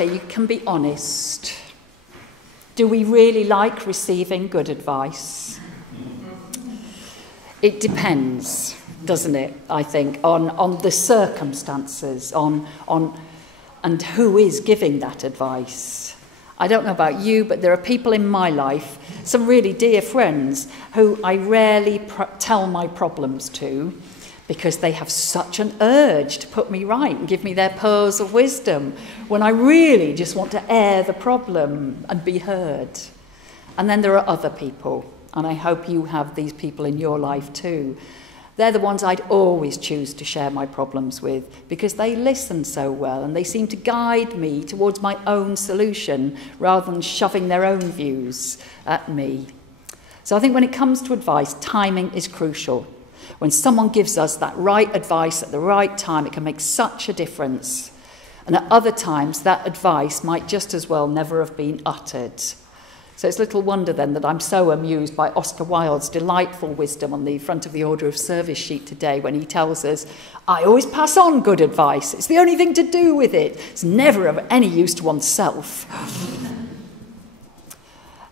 okay, you can be honest. Do we really like receiving good advice? It depends, doesn't it, I think, on the circumstances, and who is giving that advice. I don't know about you, but there are people in my life, some really dear friends, who I rarely tell my problems to because they have such an urge to put me right and give me their pearls of wisdom when I really just want to air the problem and be heard. And then there are other people, and I hope you have these people in your life too. They're the ones I'd always choose to share my problems with because they listen so well and they seem to guide me towards my own solution rather than shoving their own views at me. So I think when it comes to advice, timing is crucial. When someone gives us that right advice at the right time, it can make such a difference. And at other times, that advice might just as well never have been uttered. So it's little wonder then that I'm so amused by Oscar Wilde's delightful wisdom on the front of the Order of Service sheet today when he tells us, I always pass on good advice. It's the only thing to do with it. It's never of any use to oneself.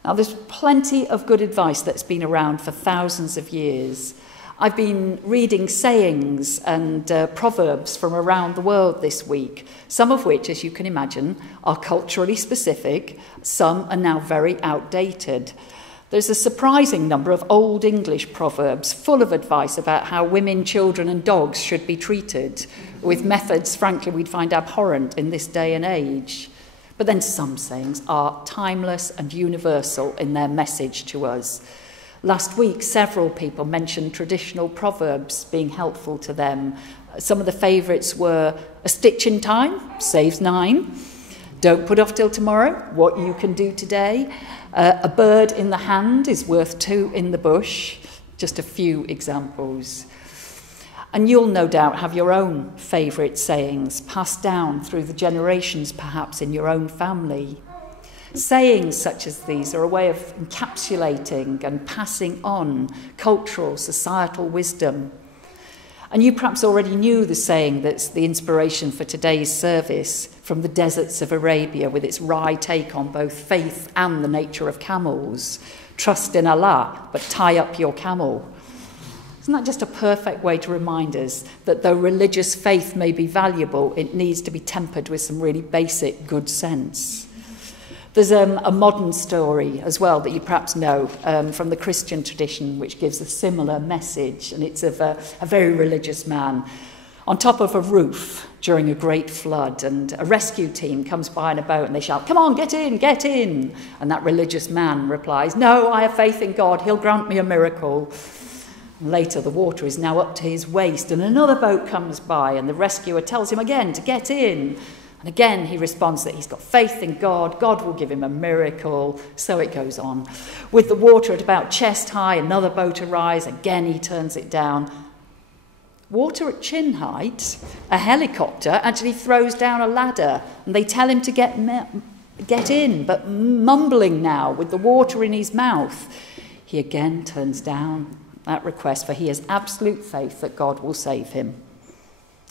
Now, there's plenty of good advice that's been around for thousands of years. I've been reading sayings and proverbs from around the world this week, some of which, as you can imagine, are culturally specific. Some are now very outdated. There's a surprising number of Old English proverbs full of advice about how women, children and dogs should be treated, with methods, frankly, we'd find abhorrent in this day and age. But then some sayings are timeless and universal in their message to us. Last week, several people mentioned traditional proverbs being helpful to them. Some of the favourites were, a stitch in time saves 9. Don't put off till tomorrow what you can do today. A bird in the hand is worth 2 in the bush. Just a few examples. And you'll no doubt have your own favourite sayings passed down through the generations, perhaps in your own family. Sayings such as these are a way of encapsulating and passing on cultural, societal wisdom. And you perhaps already knew the saying that's the inspiration for today's service from the deserts of Arabia, with its wry take on both faith and the nature of camels. Trust in Allah, but tie up your camel. Isn't that just a perfect way to remind us that though religious faith may be valuable, it needs to be tempered with some really basic good sense? There's a modern story as well that you perhaps know from the Christian tradition, which gives a similar message, and it's of a very religious man on top of a roof during a great flood, and a rescue team comes by in a boat and they shout, "Come on, get in, get in." And that religious man replies, "No, I have faith in God, he'll grant me a miracle." And later the water is now up to his waist and another boat comes by and the rescuer tells him again to get in. And again, he responds that he's got faith in God, God will give him a miracle, so it goes on. With the water at about chest high, another boat arrives, again he turns it down. Water at chin height, a helicopter actually throws down a ladder, and they tell him to get in, but mumbling now with the water in his mouth. He again turns down that request, for he has absolute faith that God will save him.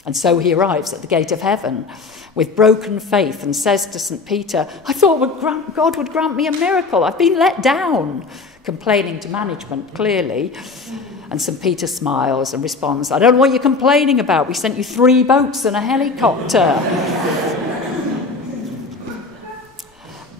And so he arrives at the gate of heaven with broken faith and says to St. Peter, "I thought God would grant me a miracle. I've been let down," complaining to management, clearly. And St. Peter smiles and responds, "I don't know what you're complaining about. We sent you 3 boats and a helicopter."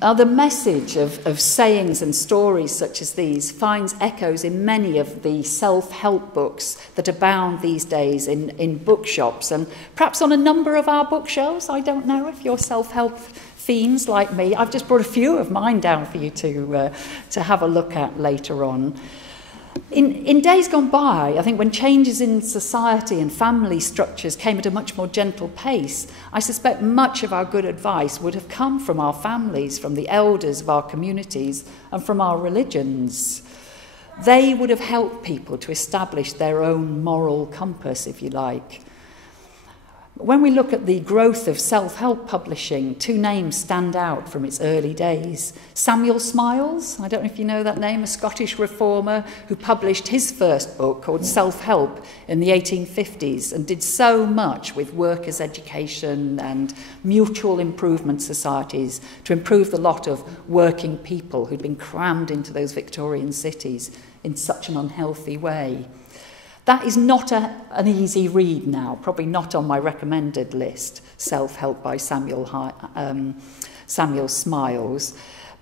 Now, the message of sayings and stories such as these finds echoes in many of the self-help books that abound these days in bookshops and perhaps on a number of our bookshelves. I don't know if you're self-help fiends like me. I've just brought a few of mine down for you to have a look at later on. In days gone by, I think when changes in society and family structures came at a much more gentle pace, I suspect much of our good advice would have come from our families, from the elders of our communities, and from our religions. They would have helped people to establish their own moral compass, if you like. When we look at the growth of self-help publishing, two names stand out from its early days. Samuel Smiles, I don't know if you know that name, a Scottish reformer who published his first book called Self-Help in the 1850s and did so much with workers' education and mutual improvement societies to improve the lot of working people who'd been crammed into those Victorian cities in such an unhealthy way. That is not an easy read now, probably not on my recommended list, Self-Help by Samuel Smiles.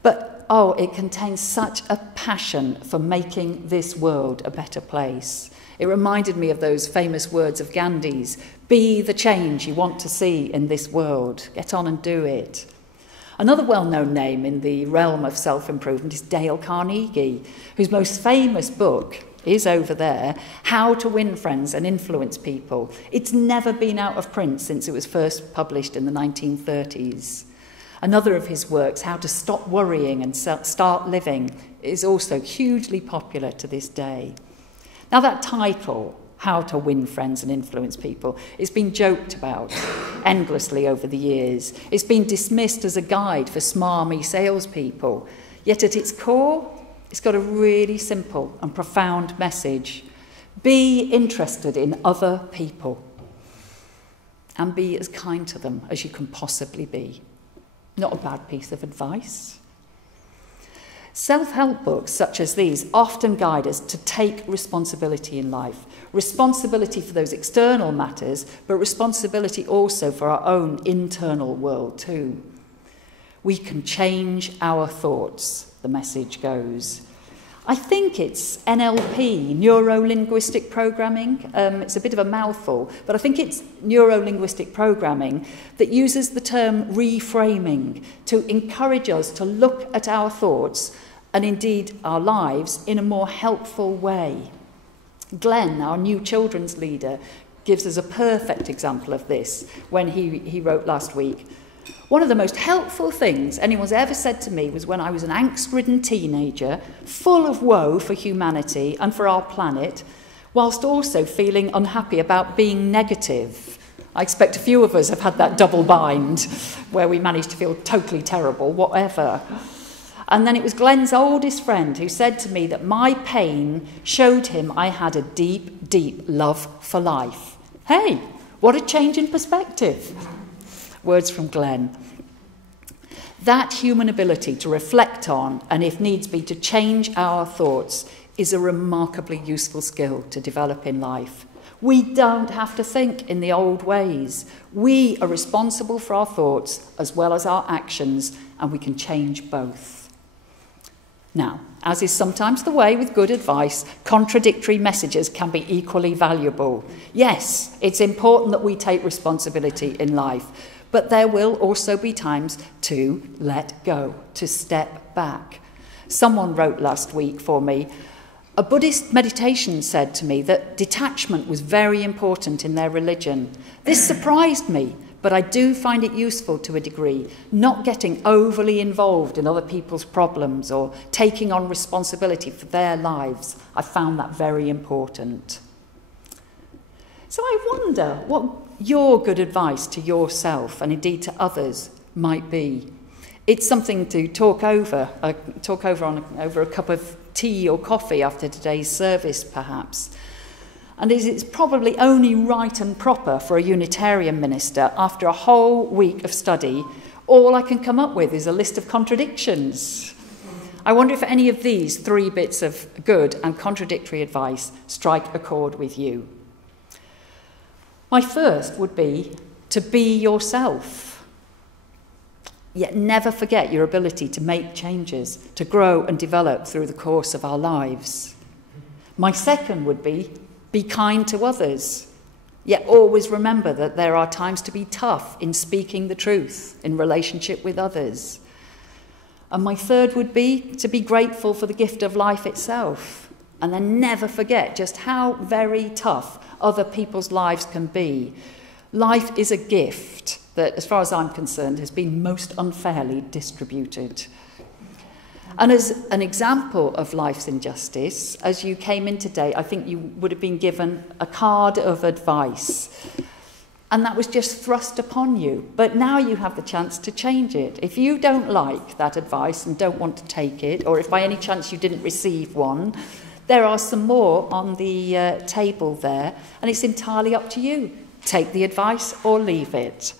But, it contains such a passion for making this world a better place. It reminded me of those famous words of Gandhi's, "Be the change you want to see in this world. Get on and do it." Another well-known name in the realm of self-improvement is Dale Carnegie, whose most famous book is over there, How to Win Friends and Influence People. It's never been out of print since it was first published in the 1930s. Another of his works, How to Stop Worrying and Start Living, is also hugely popular to this day. Now that title, How to Win Friends and Influence People, it's been joked about endlessly over the years. It's been dismissed as a guide for smarmy salespeople. Yet at its core, it's got a really simple and profound message. Be interested in other people and be as kind to them as you can possibly be. Not a bad piece of advice. Self-help books such as these often guide us to take responsibility in life. Responsibility for those external matters, but responsibility also for our own internal world too. We can change our thoughts, the message goes. I think it's NLP, neuro-linguistic programming. It's a bit of a mouthful, but I think it's neuro-linguistic programming that uses the term reframing to encourage us to look at our thoughts and indeed our lives in a more helpful way. Glenn, our new children's leader, gives us a perfect example of this when he wrote last week, "One of the most helpful things anyone's ever said to me was when I was an angst-ridden teenager, full of woe for humanity and for our planet, whilst also feeling unhappy about being negative." I expect a few of us have had that double bind where we managed to feel totally terrible, whatever. And then it was Glenn's oldest friend who said to me that my pain showed him I had a deep, deep love for life. Hey, what a change in perspective. Words from Glenn. That human ability to reflect on, and if needs be, to change our thoughts is a remarkably useful skill to develop in life. We don't have to think in the old ways. We are responsible for our thoughts as well as our actions, and we can change both. Now, as is sometimes the way with good advice, contradictory messages can be equally valuable. Yes, it's important that we take responsibility in life, but there will also be times to let go, to step back. Someone wrote last week for me, a Buddhist meditation said to me that detachment was very important in their religion. This surprised me, but I do find it useful to a degree, not getting overly involved in other people's problems or taking on responsibility for their lives. I found that very important. So I wonder what your good advice to yourself and indeed to others might be. It's something to talk over over a cup of tea or coffee after today's service, perhaps. And it's probably only right and proper for a Unitarian minister, after a whole week of study, all I can come up with is a list of contradictions. I wonder if any of these three bits of good and contradictory advice strike a chord with you. My first would be to be yourself. Yet never forget your ability to make changes, to grow and develop through the course of our lives. My second would be kind to others. Yet always remember that there are times to be tough in speaking the truth in relationship with others. And my third would be to be grateful for the gift of life itself. And then never forget just how very tough other people's lives can be. Life is a gift that, as far as I'm concerned, has been most unfairly distributed. And as an example of life's injustice, as you came in today, I think you would have been given a card of advice. and that was just thrust upon you. But now you have the chance to change it. If you don't like that advice and don't want to take it, or if by any chance you didn't receive one, there are some more on the table there, and it's entirely up to you. Take the advice or leave it.